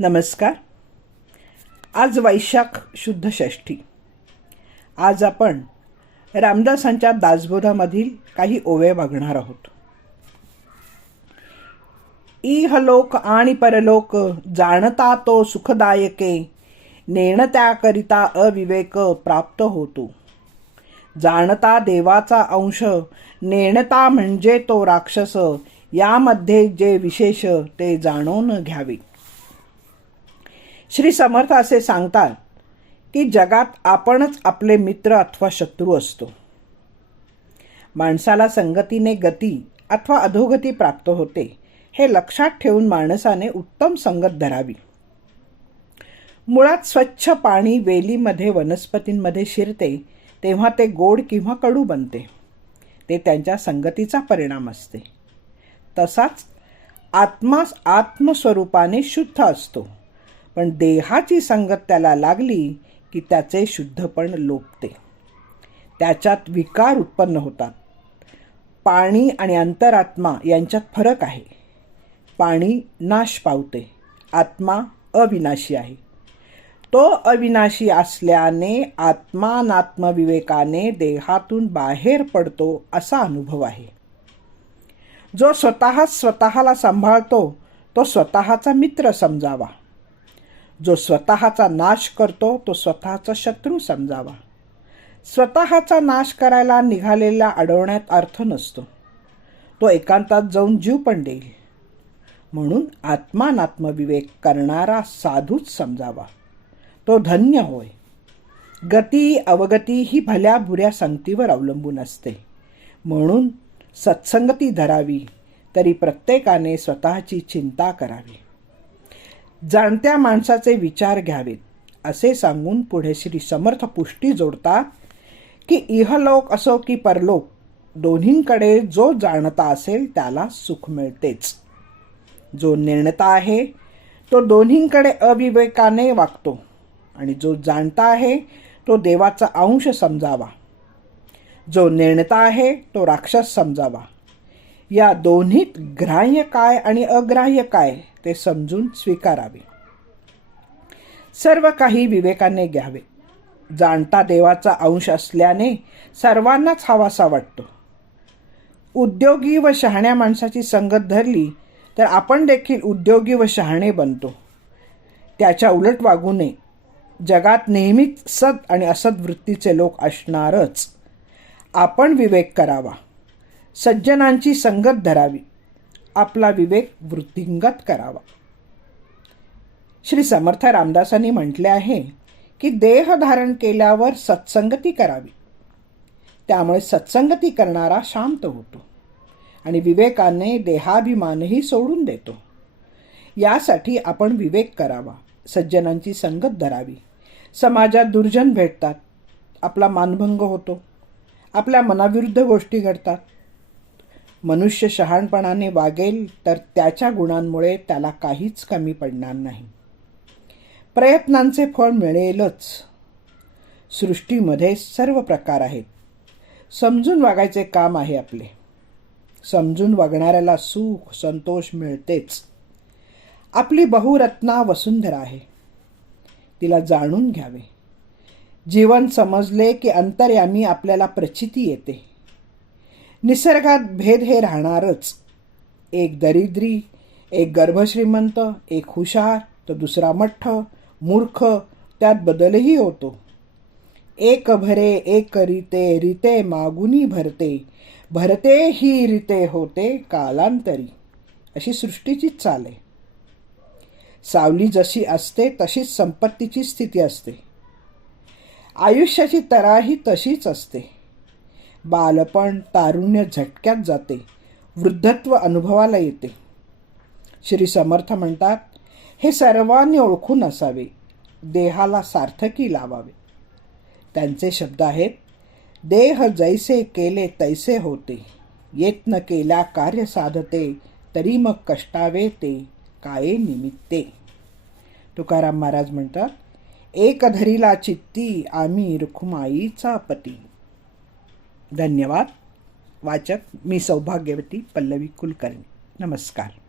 नमस्कार. आज वैशाख शुद्ध षष्ठी. आज आपण रामदासांच्या दासबोधामधील काही ओवे बघणार आहोत. इहलोक आणि परलोक जाणता तो सुखदायके नेणत्याकरिता अविवेक प्राप्त होतो. जाणता देवाचा अंश नेणता म्हणजे तो राक्षस यामध्ये जे विशेष ते जाणून घ्यावे. श्री समर्थ असे सांगतात की जगात आपणच आपले मित्र अथवा शत्रू असतो. माणसाला संगतीने गती अथवा अधोगती प्राप्त होते हे लक्षात ठेवून माणसाने उत्तम संगत धरावी. मुळात स्वच्छ पाणी वेलीमध्ये वनस्पतींमध्ये शिरते तेव्हा ते गोड किंवा कडू बनते. ते त्यांच्या संगतीचा परिणाम असते. तसाच आत्मा आत्मस्वरूपाने शुद्ध असतो. पण देहाची संगत त्याला लागली की त्याचे शुद्धपण लोपते. त्याच्यात विकार उत्पन्न होतात. पाणी आणि अंतरात्मा यांच्यात फरक आहे. पाणी नाश पावते. आत्मा अविनाशी आहे. तो अविनाशी असल्याने आत्मानात्मविवेकाने देहातून बाहेर पडतो असा अनुभव आहे. जो स्वतः स्वतःला सांभाळतो तो स्वतःचा मित्र समजावा. जो स्वतःचा नाश करतो तो स्वतःचा शत्रू समजावा. स्वतःचा नाश करायला निघालेला अडवण्यात अर्थ नसतो. तो एकांतात जाऊन जीव पण देईल. म्हणून आत्मानात्मविवेक करणारा साधूच समजावा. तो धन्य होय. गती अवगती ही भल्या भुऱ्या संगतीवर अवलंबून असते. म्हणून सत्संगती धरावी तरी प्रत्येकाने स्वतःची चिंता करावी. जाणत्या माणसाचे विचार घ्यावेत असे सांगून पुढे श्री समर्थ पुष्टी जोडतात की इहलोक असो की परलोक दोन्हींकडे जो जाणता असेल त्याला सुख मिळतेच. जो निर्णता आहे तो दोन्हींकडे अविवेकाने वागतो आणि जो जाणता आहे तो देवाचा अंश समजावा. जो निर्णता आहे तो राक्षस समजावा. या दोन्हीत ग्राह्य काय आणि अग्राह्य काय ते समजून स्वीकारावे. सर्व काही विवेकाने घ्यावे. जाणता देवाचा अंश असल्याने सर्वांनाच हवासा वाटतो. उद्योगी व शहाण्या माणसाची संगत धरली तर आपण देखील उद्योगी व शहाणे बनतो. त्याच्या उलट वागू नये. जगात नेहमीच सत आणि असत वृत्तीचे लोक असणारच. आपण विवेक करावा. सज्जनांची संगत धरावी. आपला विवेक वृद्धिंगत करावा. श्री समर्थ रामदासांनी म्हटले आहे की देह धारण केल्यावर सत्संगती करावी. त्यामुळे सत्संगती करणारा शांत होतो आणि विवेकाने देहाभिमानही सोडून देतो. यासाठी आपण विवेक करावा सज्जनांची संगत धरावी. समाजात दुर्जन भेटतात आपला मानभंग होतो आपल्या मनाविरुद्ध गोष्टी घडतात. मनुष्य शहाणपणाने वागेल तर त्याच्या गुणांमुळे त्याला काहीच कमी पडणार नाही. प्रयत्नांचे फळ मिळेलच. सृष्टीमध्ये सर्व प्रकार आहेत. समजून वागायचे काम आहे आपले. समजून वागणाऱ्याला सुख संतोष मिळतेच. आपली बहुरत्ना वसुंधरा आहे. तिला जाणून घ्यावे. जीवन समजले की अंतर्यामी आपल्याला प्रचिती येते. निसर्गात भेद हे राहणारच. एक दरिद्री एक गर्भश्रीमंत एक हुशार तर दुसरा मठ्ठ मूर्ख त्यात बदलही होतो. एक भरे एक रीते रीते मागुनी भरते. भरते ही रीते होते कालांतरी. अशी सृष्टीचीच चाल आहे. सावली जशी असते तशीच संपत्तीची स्थिती असते. आयुष्याची तराही तशीच असते. बालपण तारुण्य झटक्यात जाते. वृद्धत्व अनुभवाला येते. श्री समर्थ म्हणतात हे सर्वांनी ओळखून असावे. देहाला सार्थकी लावावे. त्यांचे शब्द आहेत देह जैसे केले तैसे होते. येत्न केला केल्या कार्य साधते तरी मग कष्टावे ते काये निमित्ते. तुकाराम महाराज म्हणतात एक धरीला चित्ती आम्ही रुखमाईचा पती. धन्यवाद. वाचक मी सौभाग्यवती पल्लवी कुलकर्णी. नमस्कार.